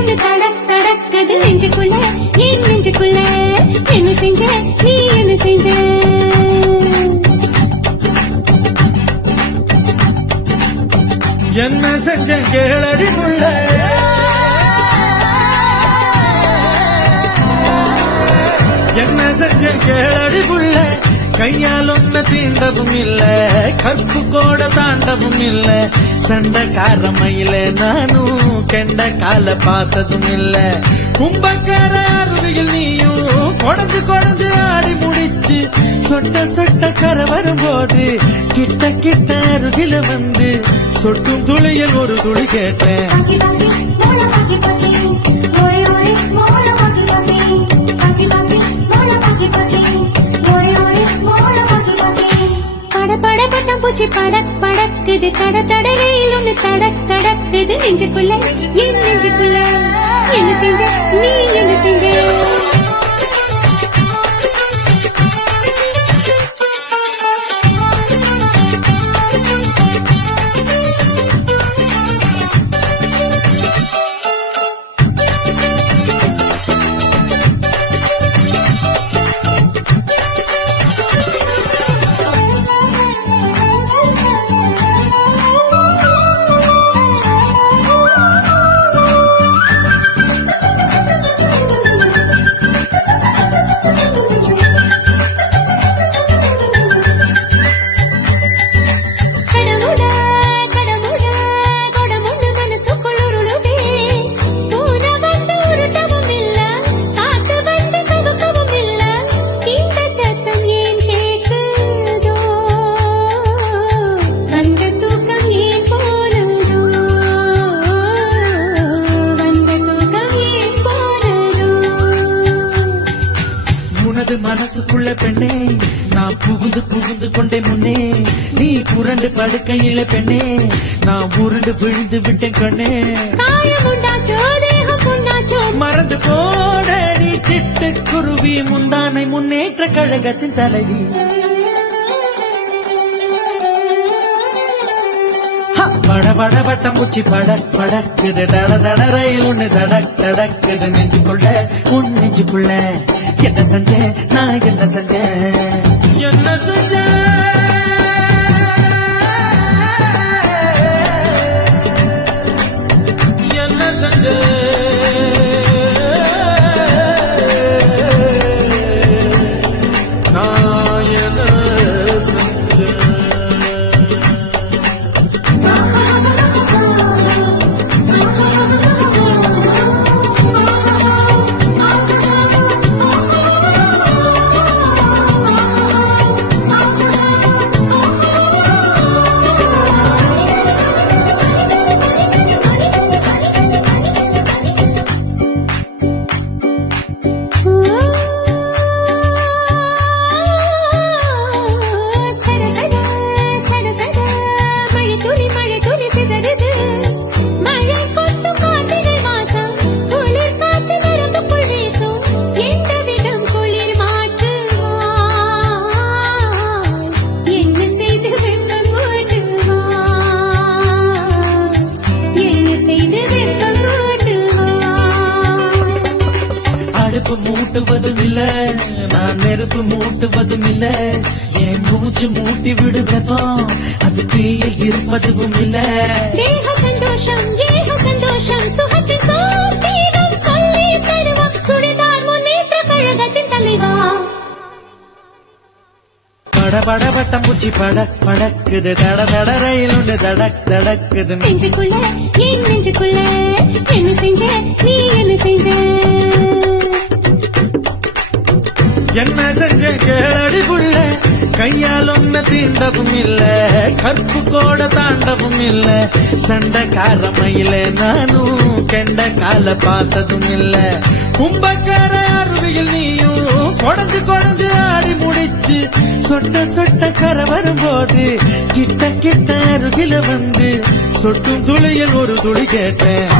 ஒண்ணு தடக் தடக்குது நெஞ்சுக்குள்ள என் நெஞ்சுக்குள்ள என்ன செஞ்ச நீ என்ன செஞ்ச என்ன செஞ்ச கேளடி புள்ள என்ன செஞ்ச கேளடி புள்ள கையால் ஒன்ன தீண்டவும் இல்ல கற்பு கோட தாண்டவும் இல்ல சண்டைக்காரமையில நானும் கெண்ட கால பார்த்ததும் இல்ல கும்பக்கார அருவியில் நீயும் கொடஞ்சு கொடஞ்சு ஆடி முடிச்சு சொட்ட சொட்ட கரை வரும்போது கிட்ட கிட்ட அருகில வந்து சொட்டும் துளியில் ஒரு துளி கேட்டேன் பட பட்டம் பூச்சி படக் படக்குது தட தடவையில் ஒண்ணு தடக் தடக்குது நெஞ்சுக்குள்ள என் நெஞ்சுக்குள்ள என்ன செஞ்ச நீ என்ன செஞ்ச மனசுக்குள்ள பெண்ணே நான் புகுந்து புகுந்து கொண்டே முன்னே நீ புரண்டு படுக்கையில பெண்ணே நான் உருண்டு விழுந்து விட்டேன் கண்ணே மறந்து போட நீ சிட்டு குருவி முந்தானை முன்னேற்ற கழகத்தின் தலைவி பட பட பட்டம் பூச்சி படக் படக்குது தட தட ரயில் ஒண்ணு தடக் தடக்குது நெஞ்சுக்குள்ள உன் நெஞ்சுக்குள்ள என்ன செஞ்சேன் நான் என்ன செஞ்சேன் என்ன செஞ்சேன் என்ன செஞ்சேன் நான் என்ன செஞ்சேன் மூட்டுவதும் இல்ல நான் நெருப்பு மூட்டுவதும் இல்ல என் மூச்சு மூட்டி விடுவதும் அது தீயில் இருப்பதும் இல்ல தேக சந்தோஷம் ஏக சந்தோஷம் சுகத்தின் சோதீகம் சொல்லி தருவோம் சுடிதார் முன்னேற்ற கழகத்தின் தலைவா பட பட பட்டம் பூச்சி படக் படக்குது தட தட ரயில் ஒன்று தடக் தடக்குது நெஞ்சுக்குள்ள என் நெஞ்சுக்குள்ள என்ன செஞ்ச நீ என்ன செஞ்ச என்ன செஞ்ச கேளடி புள்ள கையால் ஒன்ன தீண்டவும் இல்ல கற்பு கோட தாண்டவும் இல்ல சண்டைக்காரமையில நானும் கெண்ட கால பார்த்ததும் இல்ல கும்பக்கார அருவியில் நீயும் கொடஞ்சு கொடஞ்சு ஆடி முடிச்சு சொட்ட சொட்ட கரை வரும்போது கிட்ட கிட்ட அருகில வந்து சொட்டும் துளியில் ஒரு துளி கேட்டேன்